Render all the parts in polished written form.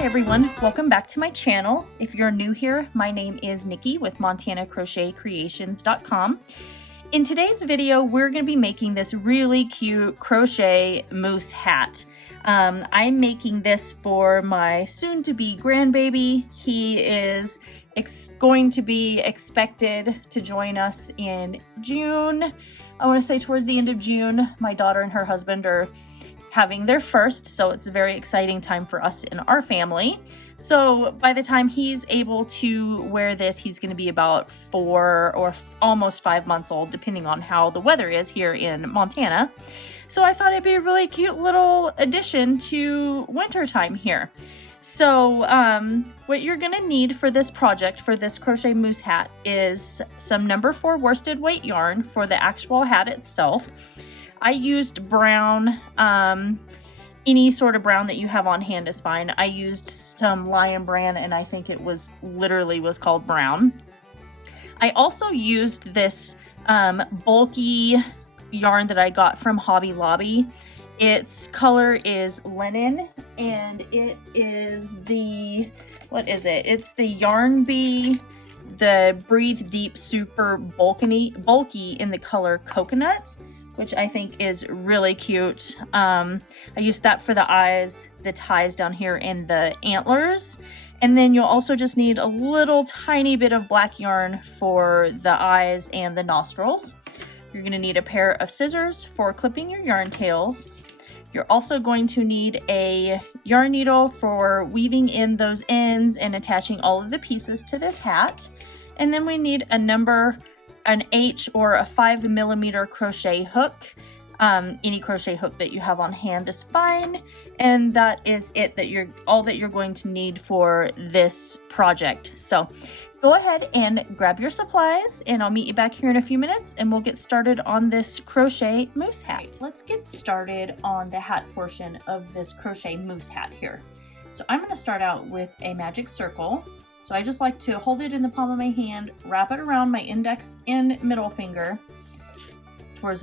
Hi everyone, welcome back to my channel. If you're new here, my name is Nikki with MontanaCrochetCreations.com. In today's video, we're going to be making this really cute crochet moose hat. I'm making this for my soon-to-be grandbaby. He is going to be expected to join us in June. I want to say towards the end of June. My daughter and her husband are having their first, so it's a very exciting time for us in our family. So by the time he's able to wear this, he's going to be about 4 or almost 5 months old, depending on how the weather is here in Montana. So I thought it'd be a really cute little addition to wintertime here. So what you're going to need for this project, for this crochet moose hat, is some number 4 worsted weight yarn for the actual hat itself. I used brown, any sort of brown that you have on hand is fine. I used some Lion Brand, and I think it was called brown. I also used this bulky yarn that I got from Hobby Lobby. Its color is linen, and it is the, it's the Yarn Bee, the Breathe Deep Super bulky in the color coconut, which I think is really cute. I used that for the eyes, the ties down here, and the antlers. And then you'll also just need a little tiny bit of black yarn for the eyes and the nostrils. You're going to need a pair of scissors for clipping your yarn tails. You're also going to need a yarn needle for weaving in those ends and attaching all of the pieces to this hat. And then we need an H or a 5mm crochet hook. Any crochet hook that you have on hand is fine, and that is it. All that you're going to need for this project. So go ahead and grab your supplies, and I'll meet you back here in a few minutes, and we'll get started on this crochet moose hat. Let's get started on the hat portion of this crochet moose hat here. So I'm going to start out with a magic circle. So I just like to hold it in the palm of my hand, wrap it around my index and middle finger towards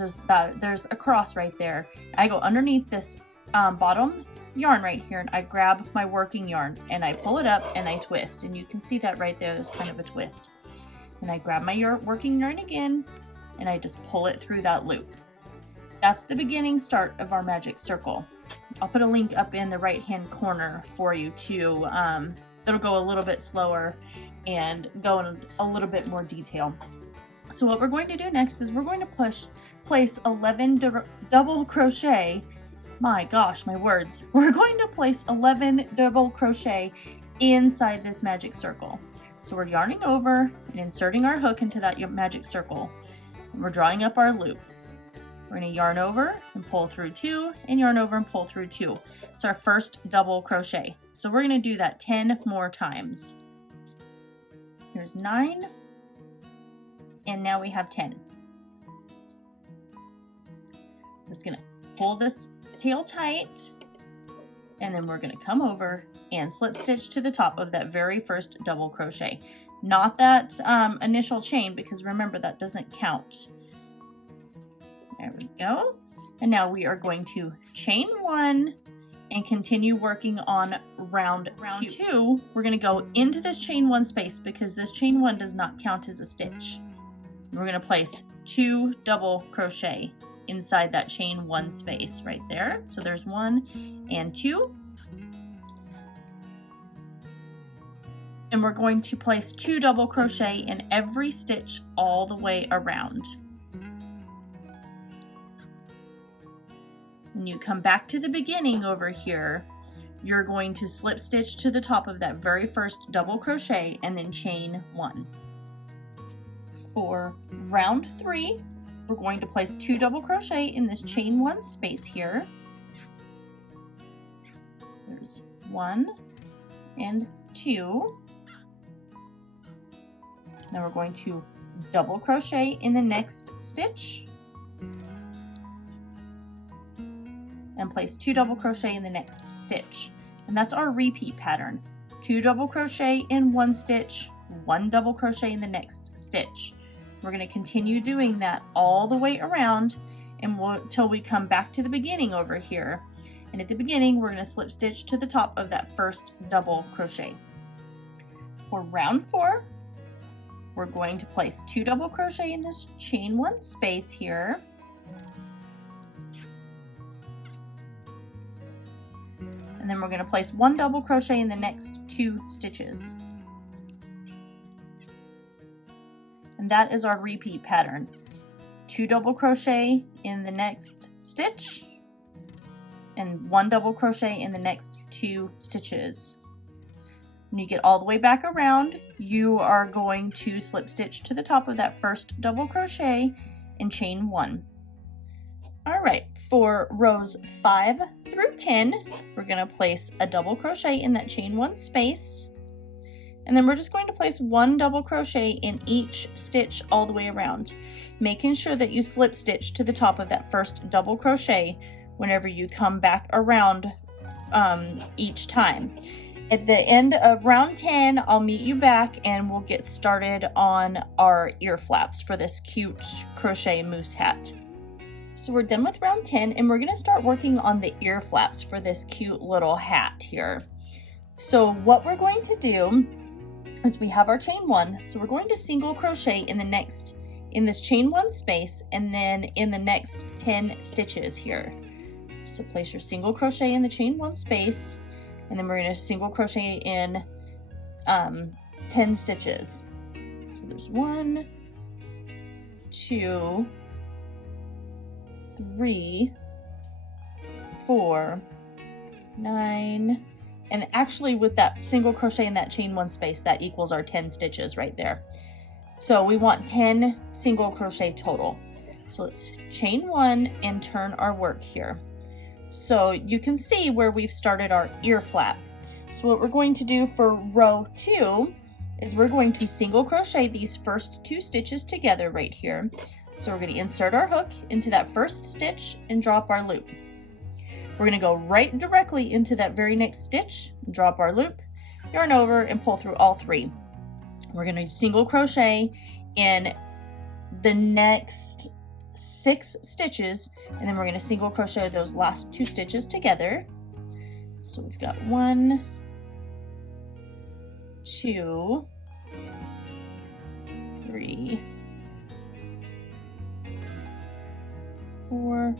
there's a cross right there. I go underneath this bottom yarn right here, and I grab my working yarn and I pull it up and I twist, and you can see that right there is kind of a twist. And I grab my working yarn again and I just pull it through that loop. That's the beginning start of our magic circle. I'll put a link up in the right hand corner for you to it'll go a little bit slower and go in a little bit more detail. So what we're going to do next is we're going to place 11 double crochet. My gosh, my words. We're going to place 11 double crochet inside this magic circle. So we're yarning over and inserting our hook into that magic circle. And we're drawing up our loop. We're going to yarn over and pull through 2, and yarn over and pull through 2. It's our first double crochet. So we're going to do that 10 more times. Here's 9, and now we have 10. I'm just going to pull this tail tight, and then we're going to come over and slip stitch to the top of that very first double crochet. Not that initial chain, because remember, that doesn't count. There we go. And now we are going to chain 1 and continue working on round 2. We're going to go into this chain 1 space, because this chain 1 does not count as a stitch. We're going to place 2 double crochet inside that chain 1 space right there. So there's 1 and 2. And we're going to place 2 double crochet in every stitch all the way around. When you come back to the beginning over here, you're going to slip stitch to the top of that very first double crochet and then chain 1. For round 3, we're going to place 2 double crochet in this chain 1 space here. There's 1 and 2. Now we're going to double crochet in the next stitch and place 2 double crochet in the next stitch. And that's our repeat pattern. 2 double crochet in 1 stitch, 1 double crochet in the next stitch. We're going to continue doing that all the way around until we come back to the beginning over here. And at the beginning, we're going to slip stitch to the top of that first double crochet. For round 4, we're going to place 2 double crochet in this chain 1 space here. And then we're going to place 1 double crochet in the next 2 stitches. And that is our repeat pattern. 2 double crochet in the next stitch and 1 double crochet in the next 2 stitches. When you get all the way back around, you are going to slip stitch to the top of that first double crochet and chain 1. All right, for rows 5 through 10, we're going to place a double crochet in that chain 1 space. And then we're just going to place 1 double crochet in each stitch all the way around, making sure that you slip stitch to the top of that first double crochet whenever you come back around each time. At the end of round 10, I'll meet you back and we'll get started on our ear flaps for this cute crochet moose hat. So we're done with round 10 and we're going to start working on the ear flaps for this cute little hat here. So what we're going to do is we have our chain 1, so we're going to single crochet in this chain 1 space and then in the next 10 stitches here. So place your single crochet in the chain 1 space, and then we're going to single crochet in 10 stitches. So there's 1, 2, 3, 4, 9, and actually with that single crochet in that chain 1 space, that equals our 10 stitches right there. So we want 10 single crochet total. So let's chain 1 and turn our work here. So you can see where we've started our ear flap. So what we're going to do for row 2 is we're going to single crochet these first 2 stitches together right here. So we're going to insert our hook into that first stitch and drop our loop. We're going to go right directly into that very next stitch, drop our loop, yarn over, and pull through all 3. We're going to single crochet in the next 6 stitches, and then we're going to single crochet those last 2 stitches together. So we've got 1, 2, 3, 4,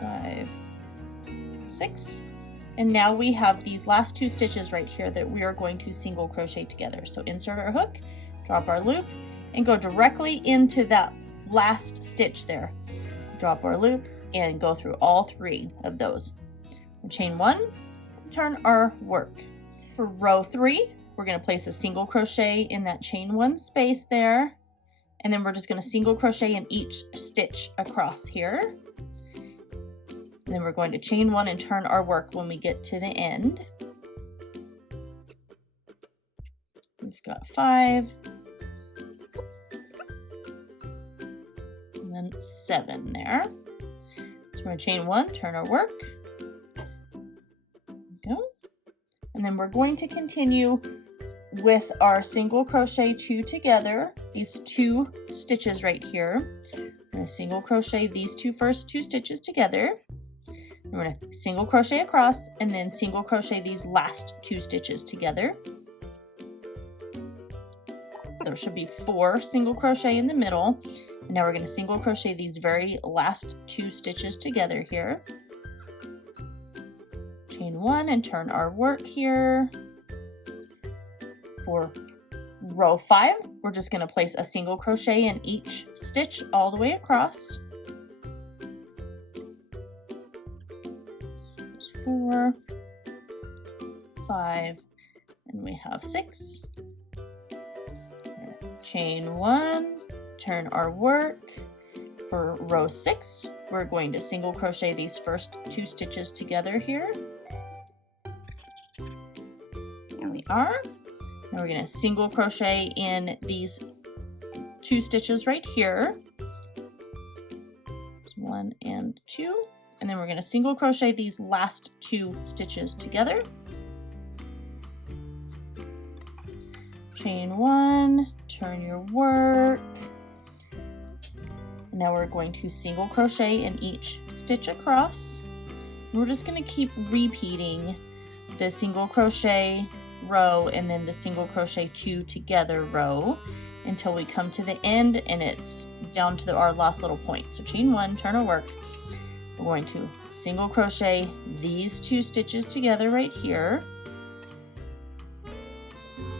5, 6, and now we have these last 2 stitches right here that we are going to single crochet together. So insert our hook, drop our loop, and go directly into that last stitch there. Drop our loop and go through all 3 of those. Chain 1, turn our work. For row 3, we're going to place a single crochet in that chain 1 space there, and then we're just going to single crochet in each stitch across here. And then we're going to chain 1 and turn our work when we get to the end. We've got 5, and then 7 there. So we're going to chain 1, turn our work. There we go. And then we're going to continue with our single crochet 2 together, these 2 stitches right here. We're going to single crochet these first 2 stitches together. We're going to single crochet across and then single crochet these last 2 stitches together. There should be 4 single crochet in the middle. And now we're going to single crochet these very last 2 stitches together here. Chain 1 and turn our work here. For row 5, we're just going to place a single crochet in each stitch all the way across. 4, 5, and we have 6. Chain 1, turn our work. For row 6, we're going to single crochet these first 2 stitches together here. There we are. Now we're going to single crochet in these 2 stitches right here. 1 and 2. And then we're going to single crochet these last 2 stitches together. Chain 1, turn your work. Now we're going to single crochet in each stitch across. We're just going to keep repeating the single crochet row and then the single crochet 2 together row until we come to the end and it's down to our last little point. So chain 1, turn our work. We're going to single crochet these 2 stitches together right here.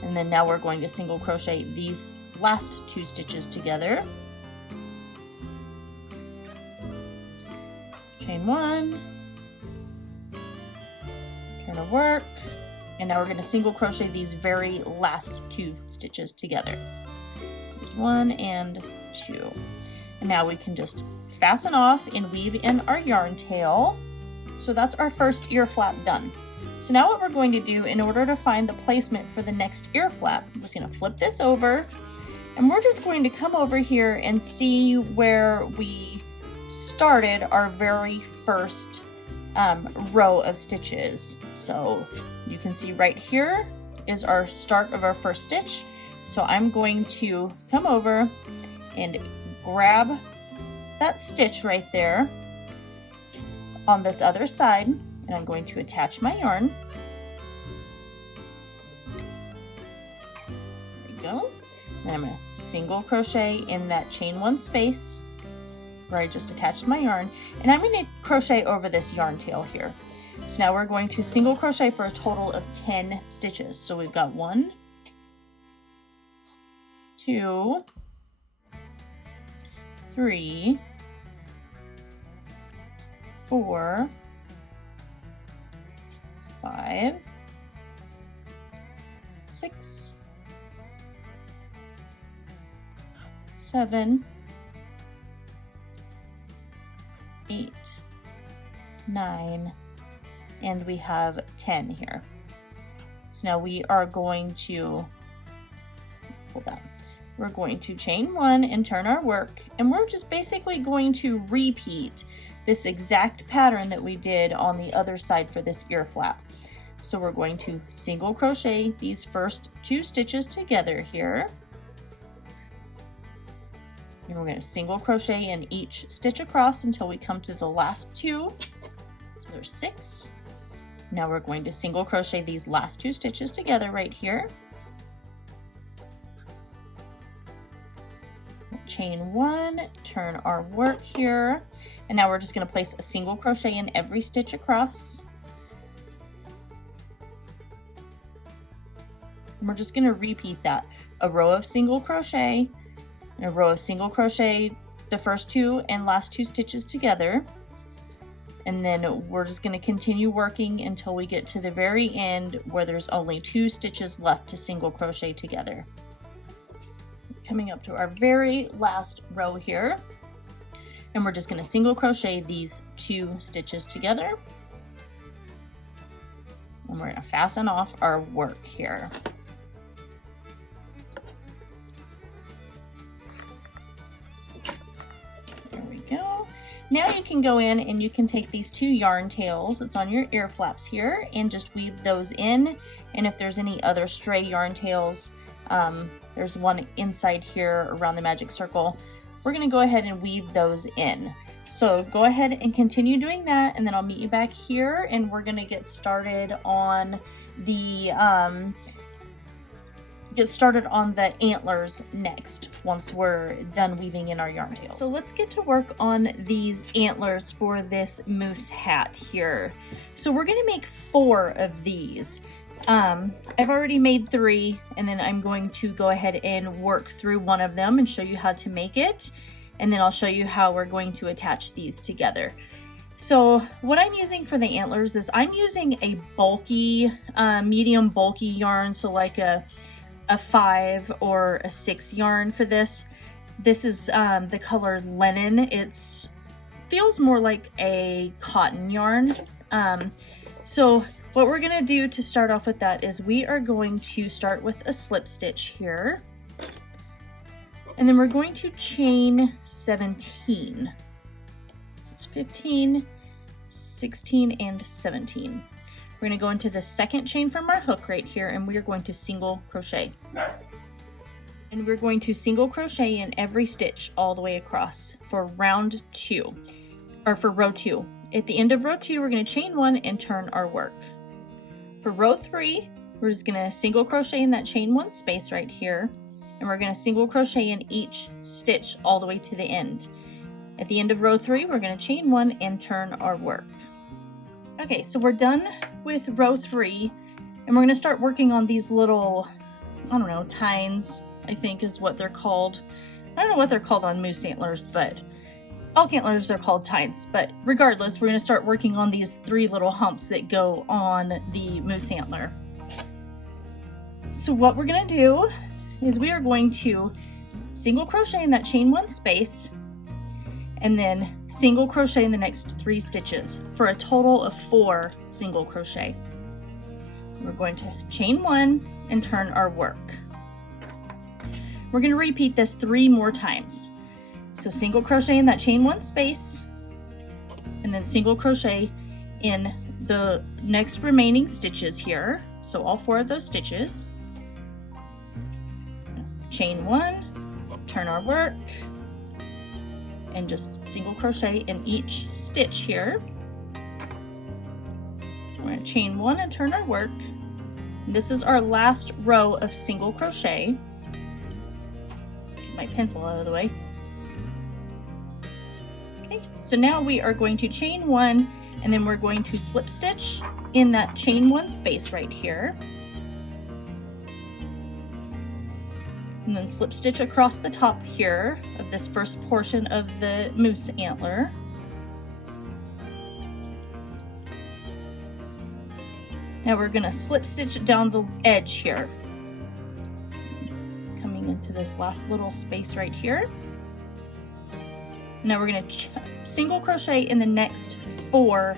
And then now we're going to single crochet these last 2 stitches together. Chain 1, turn our work, and now we're going to single crochet these very last 2 stitches together. There's 1 and 2. And now we can just fasten off and weave in our yarn tail. So that's our first ear flap done. So now what we're going to do in order to find the placement for the next ear flap, I'm just going to flip this over and we're just going to come over here and see where we started our very first row of stitches. So you can see right here is our start of our first stitch. So I'm going to come over and grab that stitch right there on this other side, and I'm going to attach my yarn. There we go. Then I'm going to single crochet in that chain 1 space where I just attached my yarn, and I'm going to crochet over this yarn tail here. So now we're going to single crochet for a total of 10 stitches. So we've got 1, 2, 3, 4, 5, 6, 7, 8, 9, and we have 10 here. So now we are going to, hold on, we're going to chain 1 and turn our work, and we're just basically going to repeat this exact pattern that we did on the other side for this ear flap. So we're going to single crochet these first 2 stitches together here. And we're going to single crochet in each stitch across until we come to the last 2. So there's 6. Now we're going to single crochet these last 2 stitches together right here. Chain 1, turn our work here, and now we're just going to place a single crochet in every stitch across. And we're just going to repeat that. A row of single crochet, and a row of single crochet the first 2 and last 2 stitches together. And then we're just going to continue working until we get to the very end where there's only 2 stitches left to single crochet together. Coming up to our very last row here, and we're just going to single crochet these 2 stitches together, and we're going to fasten off our work here. There we go. Now you can go in and you can take these 2 yarn tails that's on your ear flaps here and just weave those in, and if there's any other stray yarn tails, there's one inside here around the magic circle, we're going to go ahead and weave those in. So go ahead and continue doing that, and then I'll meet you back here and we're going to get started on the antlers next once we're done weaving in our yarn tails. So let's get to work on these antlers for this moose hat here. So we're going to make 4 of these. I've already made 3, and then I'm going to go ahead and work through one of them and show you how to make it, and then I'll show you how we're going to attach these together. So what I'm using for the antlers is I'm using a bulky, medium bulky yarn, so like a 5 or a 6 yarn for this. This is the color linen. It feels more like a cotton yarn. So what we're going to do to start off with that is we are going to start with a slip stitch here, and then we're going to chain 17. This is 15, 16, and 17. We're going to go into the second chain from our hook right here, and we are going to single crochet. And we're going to single crochet in every stitch all the way across for round 2, or for row 2. At the end of row 2, we're going to chain 1 and turn our work. For row 3, we're just going to single crochet in that chain 1 space right here, and we're going to single crochet in each stitch all the way to the end. At the end of row 3, we're going to chain 1 and turn our work. Okay, so we're done with row 3, and we're going to start working on these little, I don't know, tines, I think is what they're called. I don't know what they're called on moose antlers, but elk antlers are called tines. But regardless, we're going to start working on these 3 little humps that go on the moose antler. So what we're going to do is we are going to single crochet in that chain 1 space, and then single crochet in the next 3 stitches for a total of 4 single crochet. We're going to chain 1 and turn our work. We're going to repeat this 3 more times. So single crochet in that chain 1 space, and then single crochet in the next remaining stitches here. So all 4 of those stitches. Chain 1, turn our work, and just single crochet in each stitch here. We're going to chain 1 and turn our work. This is our last row of single crochet. Get my pencil out of the way. Okay, so now we are going to chain 1, and then we're going to slip stitch in that chain 1 space right here. And then slip stitch across the top here of this first portion of the moose antler. Now we're going to slip stitch down the edge here, coming into this last little space right here. Now we're going to single crochet in the next 4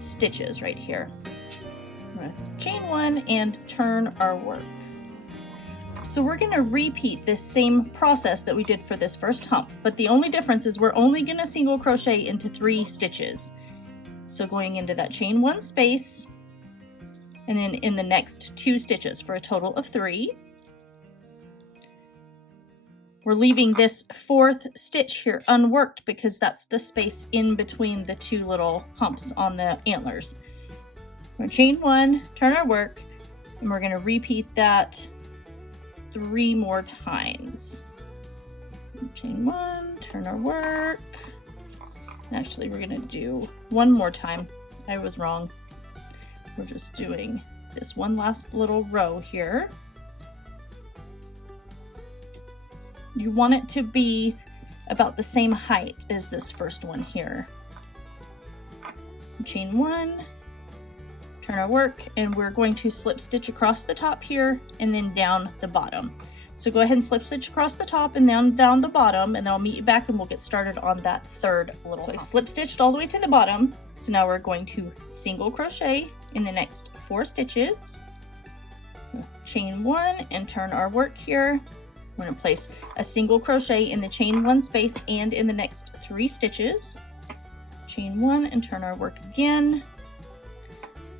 stitches right here. We're going to chain 1 and turn our work. So we're going to repeat this same process that we did for this first hump, but the only difference is we're only going to single crochet into 3 stitches. So going into that chain 1 space, and then in the next 2 stitches for a total of 3. We're leaving this 4th stitch here unworked because that's the space in between the 2 little humps on the antlers. We're going to chain 1, turn our work, and we're going to repeat that 3 more times. Chain 1, turn our work. Actually, we're going to do 1 more time. I was wrong. We're just doing this one last little row here. You want it to be about the same height as this first one here. Chain 1, turn our work, and we're going to slip stitch across the top here and then down the bottom. So go ahead and slip stitch across the top and down the bottom, and then I'll meet you back and we'll get started on that 3rd little. So I've slip stitched all the way to the bottom. So now we're going to single crochet in the next 4 stitches. Chain 1 and turn our work here. We're going to place a single crochet in the chain 1 space and in the next 3 stitches. Chain 1 and turn our work again.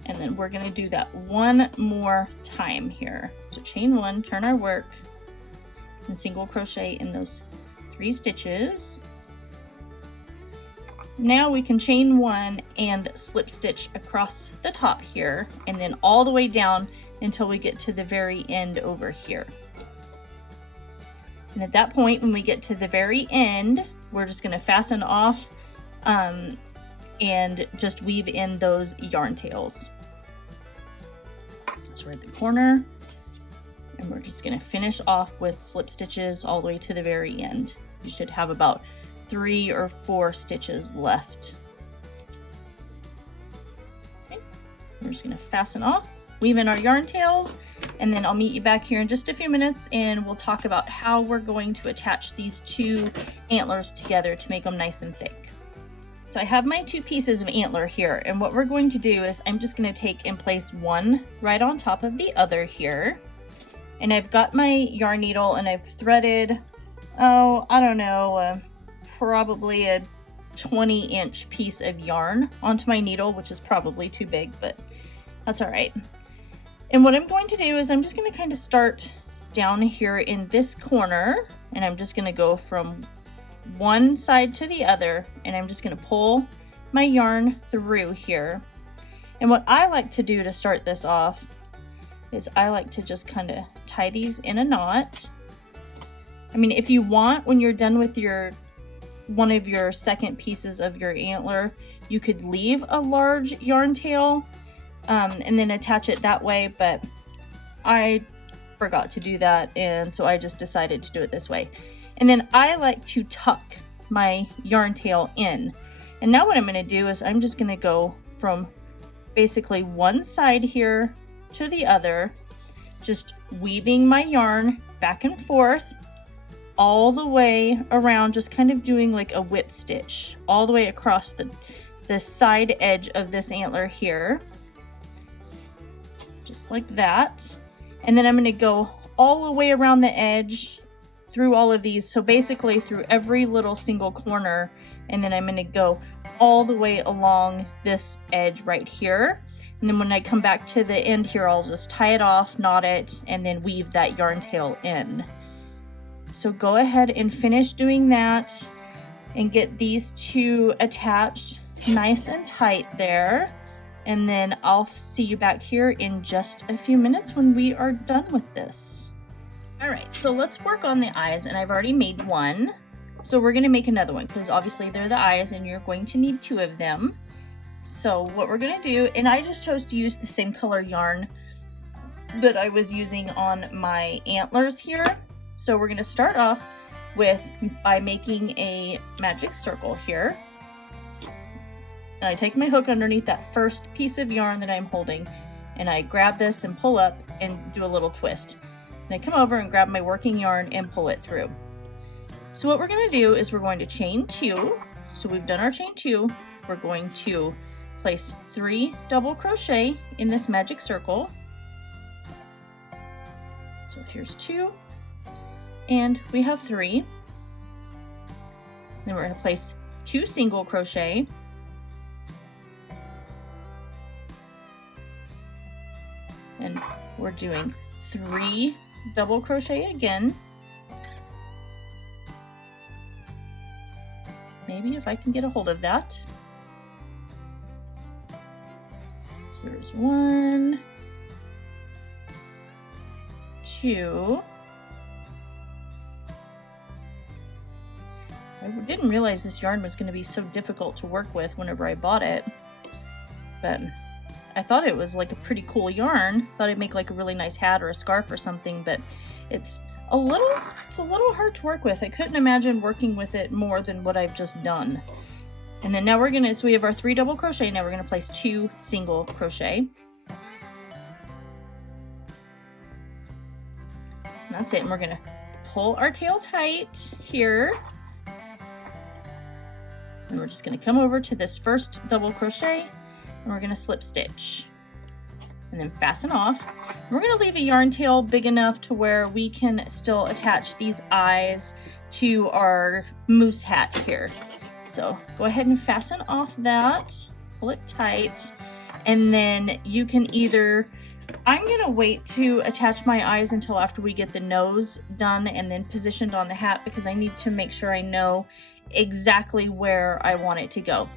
And then we're going to do that 1 more time here. So chain 1, turn our work, and single crochet in those 3 stitches. Now we can chain 1 and slip stitch across the top here, and then all the way down until we get to the very end over here. And at that point, when we get to the very end, we're just going to fasten off and just weave in those yarn tails. So we're at the corner, and we're just going to finish off with slip stitches all the way to the very end. You should have about 3 or 4 stitches left. Okay, we're just going to fasten off, weave in our yarn tails, and then I'll meet you back here in just a few minutes and we'll talk about how we're going to attach these 2 antlers together to make them nice and thick. So I have my 2 pieces of antler here, and what we're going to do is I'm just going to take and place one right on top of the other here. And I've got my yarn needle and I've threaded, I don't know, probably a 20-inch piece of yarn onto my needle, which is probably too big, but that's all right. And what I'm going to do is I'm just going to kind of start down here in this corner, and I'm just gonna go from one side to the other, and I'm just gonna pull my yarn through here. And what I like to do to start this off is I like to just kind of tie these in a knot. I mean, if you want, when you're done with one of your second pieces of your antler, you could leave a large yarn tail and then attach it that way, but I forgot to do that, and so I just decided to do it this way. And then I like to tuck my yarn tail in. And now what I'm going to do is I'm just going to go from basically one side here to the other, just weaving my yarn back and forth all the way around, just kind of doing like a whip stitch all the way across the side edge of this antler here, just like that. And then I'm going to go all the way around the edge through all of these, so basically through every little single corner, and then I'm going to go all the way along this edge right here. And then when I come back to the end here, I'll just tie it off, knot it, and then weave that yarn tail in. So go ahead and finish doing that and get these two attached nice and tight there. And then I'll see you back here in just a few minutes when we are done with this. All right, so let's work on the eyes, and I've already made one. So we're gonna make another one because obviously they're the eyes and you're going to need two of them. So what we're gonna do, and I just chose to use the same color yarn that I was using on my antlers here. So we're gonna start off by making a magic circle here. And I take my hook underneath that first piece of yarn that I'm holding, and I grab this and pull up and do a little twist. And I come over and grab my working yarn and pull it through. So what we're gonna do is we're going to chain two. So we've done our chain two. We're going to place 3 double crochet in this magic circle. So here's 2, and we have 3. Then we're going to place 2 single crochet, and we're doing 3 double crochet again. Maybe if I can get a hold of that. Here's 1, 2. I didn't realize this yarn was going to be so difficult to work with whenever I bought it, but I thought it was like a pretty cool yarn. Thought it'd make like a really nice hat or a scarf or something, but it's a little hard to work with. I couldn't imagine working with it more than what I've just done. And then now so we have our 3 double crochet. Now we're going to place 2 single crochet. And that's it. And we're going to pull our tail tight here. And we're just going to come over to this first double crochet, and we're going to slip stitch. And then fasten off. And we're going to leave a yarn tail big enough to where we can still attach these eyes to our moose hat here. So go ahead and fasten off that, pull it tight, and then you can I'm gonna wait to attach my eyes until after we get the nose done and then positioned on the hat, because I need to make sure I know exactly where I want it to go.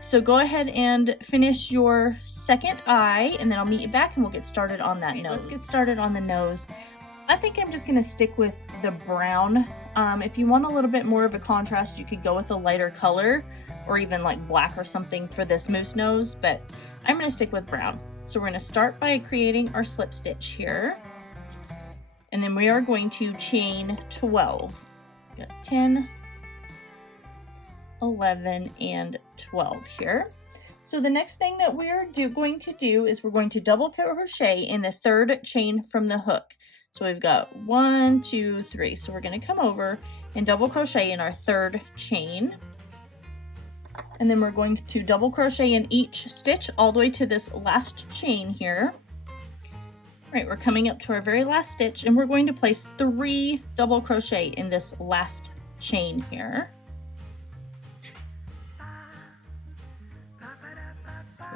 So go ahead and finish your second eye, and then I'll meet you back and we'll get started on that nose. Let's get started on the nose. I think I'm just gonna stick with the brown. If you want a little bit more of a contrast, you could go with a lighter color or even like black or something for this moose nose, but I'm gonna stick with brown. So we're gonna start by creating our slip stitch here. And then we are going to chain 12. Got 10, 11, and 12 here. So the next thing that we're going to do is we're going to double crochet in the third chain from the hook. So we've got 1, 2, 3. So we're going to come over and double crochet in our third chain. And then we're going to double crochet in each stitch all the way to this last chain here. All right, we're coming up to our very last stitch, and we're going to place 3 double crochet in this last chain here.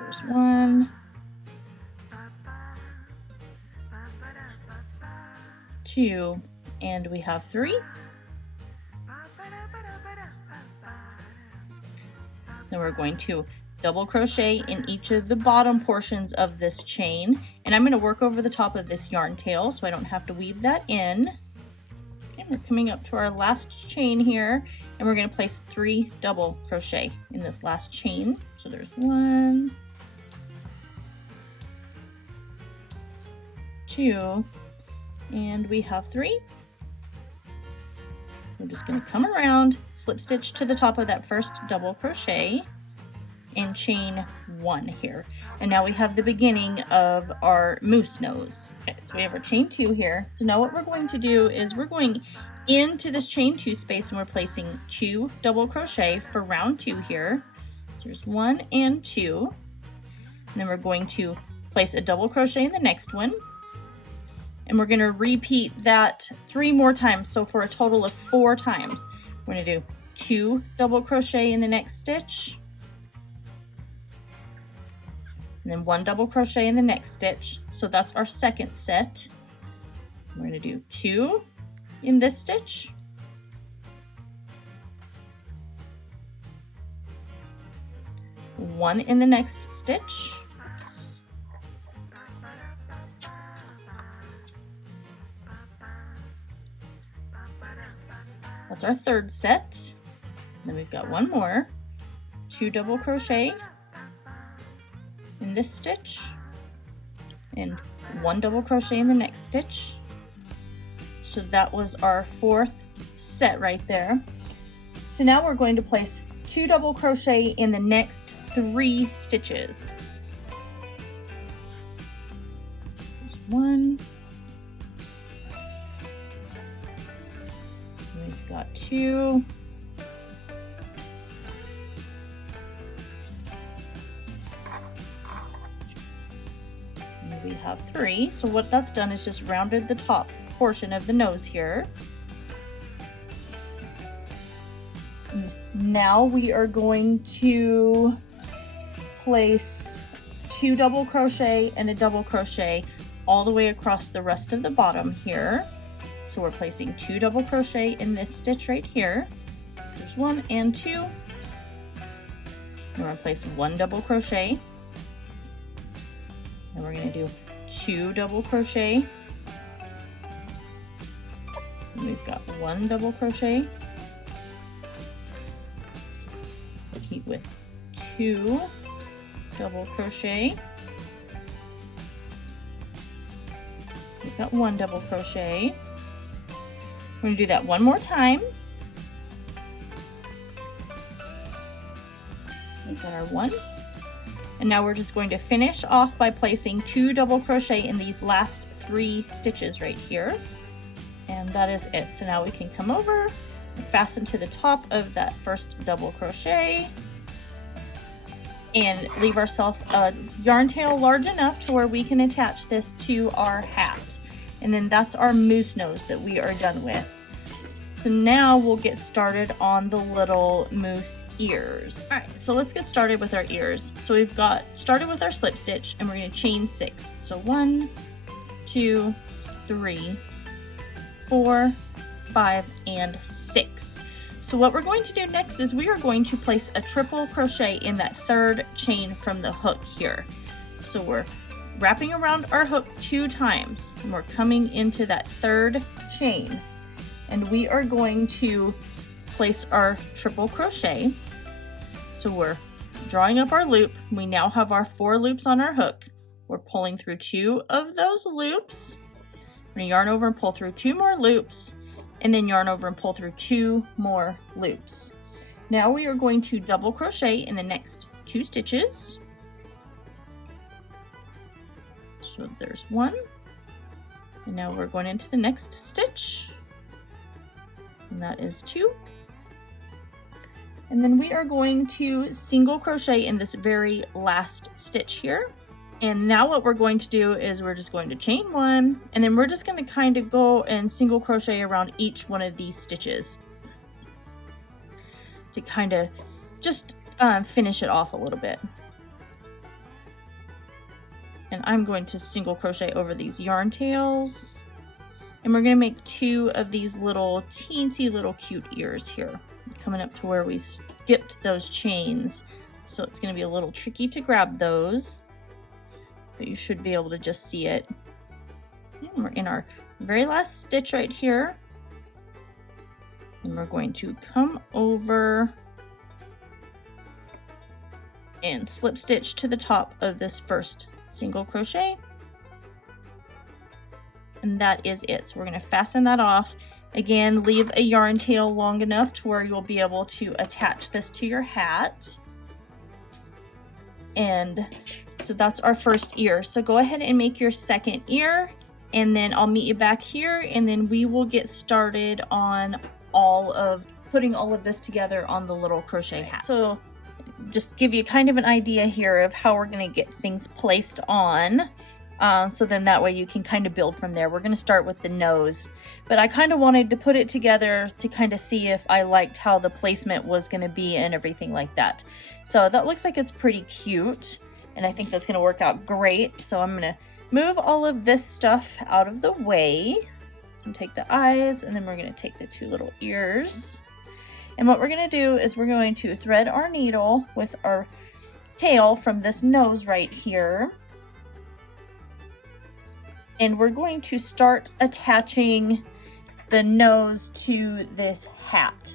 Here's 1, 2, and we have 3. Then we're going to double crochet in each of the bottom portions of this chain, and I'm going to work over the top of this yarn tail so I don't have to weave that in. Okay, we're coming up to our last chain here, and we're going to place 3 double crochet in this last chain. So there's 1, 2, and we have 3. We're just going to come around, slip stitch to the top of that first double crochet, and chain 1 here. And now we have the beginning of our moose nose. Okay, so we have our chain 2 here. So now what we're going to do is we're going into this chain 2 space, and we're placing 2 double crochet for round 2 here. So there's 1 and 2. And then we're going to place a double crochet in the next one. And we're going to repeat that 3 more times, so for a total of 4 times. We're going to do 2 double crochet in the next stitch, and then 1 double crochet in the next stitch. So that's our second set. We're going to do 2 in this stitch, 1 in the next stitch. Oops. That's our third set. Then we've got 1 more, 2 double crochet in this stitch, and 1 double crochet in the next stitch. So that was our 4th set right there. So now we're going to place 2 double crochet in the next 3 stitches. There's 1. We've got 2. And we have 3. So what that's done is just rounded the top portion of the nose here. And now we are going to place 2 double crochet and a double crochet all the way across the rest of the bottom here. So we're placing 2 double crochet in this stitch right here. There's 1 and 2. And we're going to place 1 double crochet. And we're going to do 2 double crochet. And we've got 1 double crochet. Repeat with 2 double crochet. We've got 1 double crochet. We're going to do that 1 more time. We've got our 1. And now we're just going to finish off by placing 2 double crochet in these last 3 stitches right here. And that is it. So now we can come over and fasten to the top of that first double crochet and leave ourselves a yarn tail large enough to where we can attach this to our hat. And then that's our moose nose that we are done with. So now we'll get started on the little moose ears. All right, so let's get started with our ears. So we've got started with our slip stitch, and we're going to chain 6. So 1, 2, 3, 4, 5, and 6. So what we're going to do next is we are going to place a triple crochet in that 3rd chain from the hook here. So we're wrapping around our hook 2 times, and we're coming into that 3rd chain, and we are going to place our triple crochet. So we're drawing up our loop. We now have our 4 loops on our hook. We're pulling through 2 of those loops. We're going to yarn over and pull through 2 more loops, and then yarn over and pull through 2 more loops. Now we are going to double crochet in the next 2 stitches. So there's 1, and now we're going into the next stitch, and that is 2. And then we are going to single crochet in this very last stitch here. And now what we're going to do is we're just going to chain 1, and then we're just going to kind of go and single crochet around each one of these stitches to kind of just finish it off a little bit. And I'm going to single crochet over these yarn tails, And we're gonna make 2 of these little teensy little cute ears here, coming up to where we skipped those chains. So it's gonna be a little tricky to grab those, but you should be able to just see it. And we're in our very last stitch right here. And we're going to come over and slip stitch to the top of this first single crochet. And that is it. So we're going to fasten that off. Again, leave a yarn tail long enough to where you'll be able to attach this to your hat. And so that's our first ear. So go ahead and make your second ear, and then I'll meet you back here, and then we will get started on putting all of this together on the little crochet hat. So just give you kind of an idea here of how we're going to get things placed on. So then that way you can kind of build from there. We're going to start with the nose, but I kind of wanted to put it together to kind of see if I liked how the placement was going to be and everything like that. So that looks like it's pretty cute, and I think that's going to work out great. So I'm going to move all of this stuff out of the way. So take the eyes, and then we're going to take the 2 little ears. And what we're going to do is we're going to thread our needle with our tail from this nose right here. And we're going to start attaching the nose to this hat.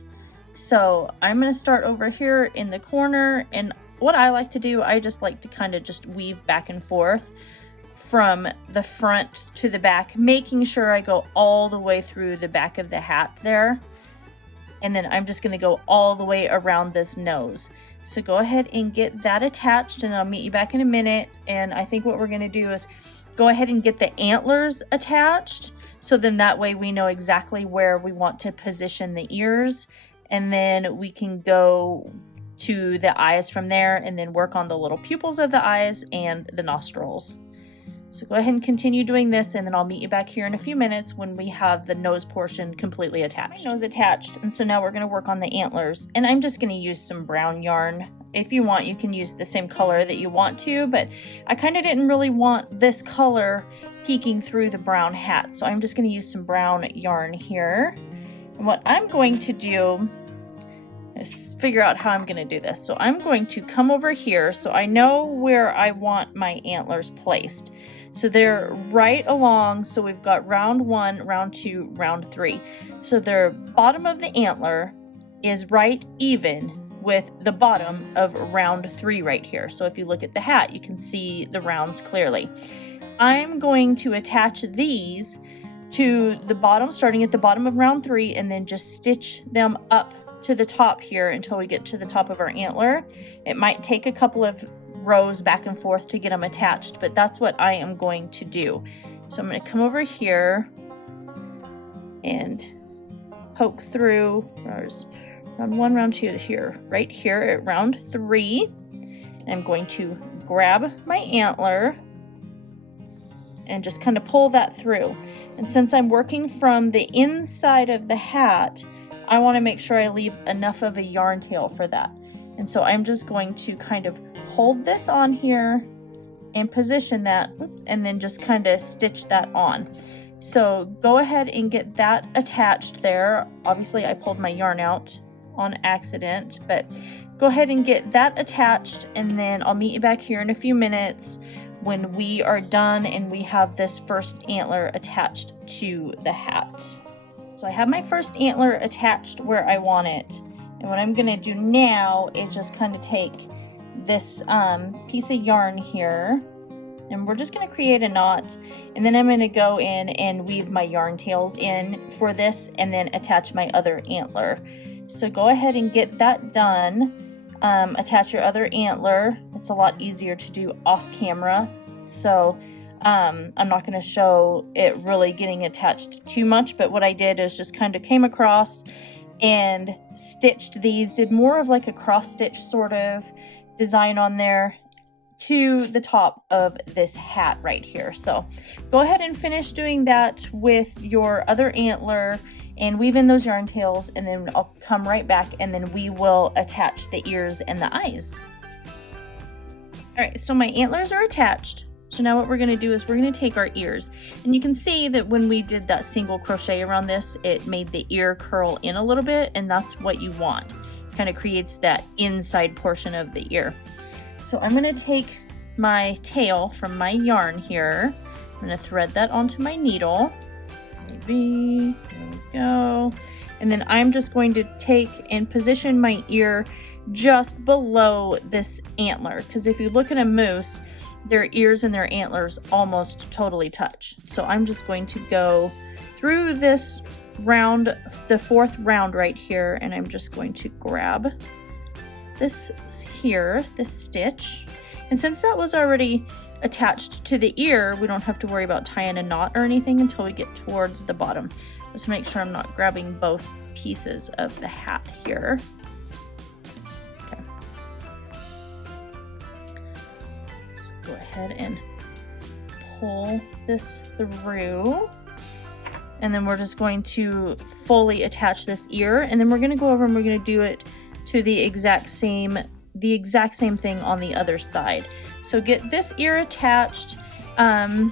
So I'm going to start over here in the corner, and what I like to do, I just like to kind of just weave back and forth from the front to the back, making sure I go all the way through the back of the hat there. And then I'm just going to go all the way around this nose. So go ahead and get that attached, and I'll meet you back in a minute. And I think what we're going to do is go ahead and get the antlers attached, so then that way we know exactly where we want to position the ears, and then we can go to the eyes from there and then work on the little pupils of the eyes and the nostrils. So go ahead and continue doing this, and then I'll meet you back here in a few minutes when we have the nose portion completely attached. My nose attached, and so now we're going to work on the antlers, and I'm just going to use some brown yarn. If you want, you can use the same color that you want to, but I kind of didn't really want this color peeking through the brown hat, so I'm just going to use some brown yarn here. And what I'm going to do is figure out how I'm going to do this. So I'm going to come over here so I know where I want my antlers placed. So they're right along, so we've got round 1, round 2, round 3. So the bottom of the antler is right even with the bottom of round 3 right here. So if you look at the hat, you can see the rounds clearly. I'm going to attach these to the bottom, starting at the bottom of round 3, and then just stitch them up to the top here until we get to the top of our antler. It might take a couple of rows back and forth to get them attached, but that's what I am going to do. So I'm going to come over here and poke through. There's round 1, round 2 here, right here at round 3. I'm going to grab my antler and just kind of pull that through. And since I'm working from the inside of the hat, I want to make sure I leave enough of a yarn tail for that. And so I'm just going to kind of hold this on here and position that, and then just kind of stitch that on. So go ahead and get that attached there. Obviously I pulled my yarn out on accident, but go ahead and get that attached, and then I'll meet you back here in a few minutes when we are done and we have this first antler attached to the hat. So I have my first antler attached where I want it. And what I'm going to do now is just kind of take this piece of yarn here, and we're just going to create a knot, and then I'm going to go in and weave my yarn tails in for this and then attach my other antler. So go ahead and get that done. Attach your other antler. It's a lot easier to do off camera, so I'm not going to show it really getting attached too much, but what I did is just kind of came across and stitched these, did more of like a cross stitch sort of design on there to the top of this hat right here. So go ahead and finish doing that with your other antler and weave in those yarn tails, and then I'll come right back and then we will attach the ears and the eyes. All right, so my antlers are attached. So now what we're going to do is we're going to take our ears, and you can see that when we did that single crochet around this, it made the ear curl in a little bit, and that's what you want. Kind of creates that inside portion of the ear. So I'm going to take my tail from my yarn here. I'm going to thread that onto my needle. Maybe, there we go. And then I'm just going to take and position my ear just below this antler, because if you look at a moose, their ears and their antlers almost totally touch. So I'm just going to go through this round, the fourth round right here, and I'm just going to grab this here, this stitch. And since that was already attached to the ear, we don't have to worry about tying a knot or anything until we get towards the bottom. Just make sure I'm not grabbing both pieces of the hat here. Okay. So go ahead and pull this through. And then we're just going to fully attach this ear, and then we're going to go over and we're going to do it to the exact same thing on the other side. So get this ear attached, and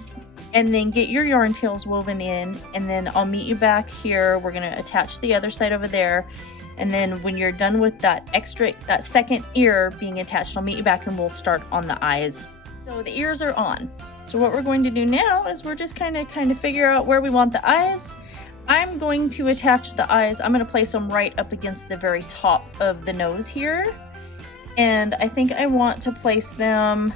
then get your yarn tails woven in, and then I'll meet you back here. We're going to attach the other side over there, and then when you're done with that second ear being attached, I'll meet you back and we'll start on the eyes. So the ears are on. So what we're going to do now is we're just kind of figure out where we want the eyes. I'm going to attach the eyes. I'm going to place them right up against the very top of the nose here. And I think I want to place them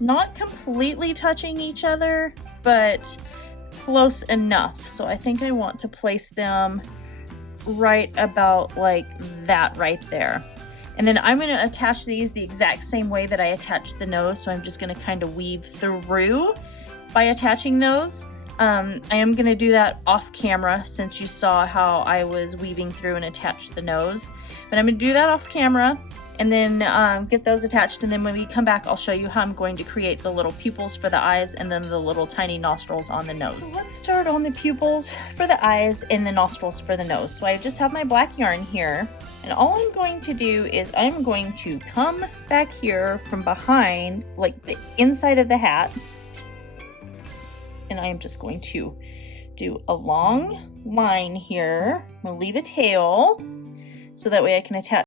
not completely touching each other, but close enough. So I think I want to place them right about like that right there. And then I'm going to attach these the exact same way that I attached the nose. So I'm just going to kind of weave through by attaching those. I am going to do that off camera since you saw how I was weaving through and attached the nose. But I'm going to do that off camera and then get those attached. And then when we come back, I'll show you how I'm going to create the little pupils for the eyes and then the little tiny nostrils on the nose. So let's start on the pupils for the eyes and the nostrils for the nose. So I just have my black yarn here. And all I'm going to do is I'm going to come back here from behind, like the inside of the hat. And I am just going to do a long line here. I'm going to leave a tail so that way I can attach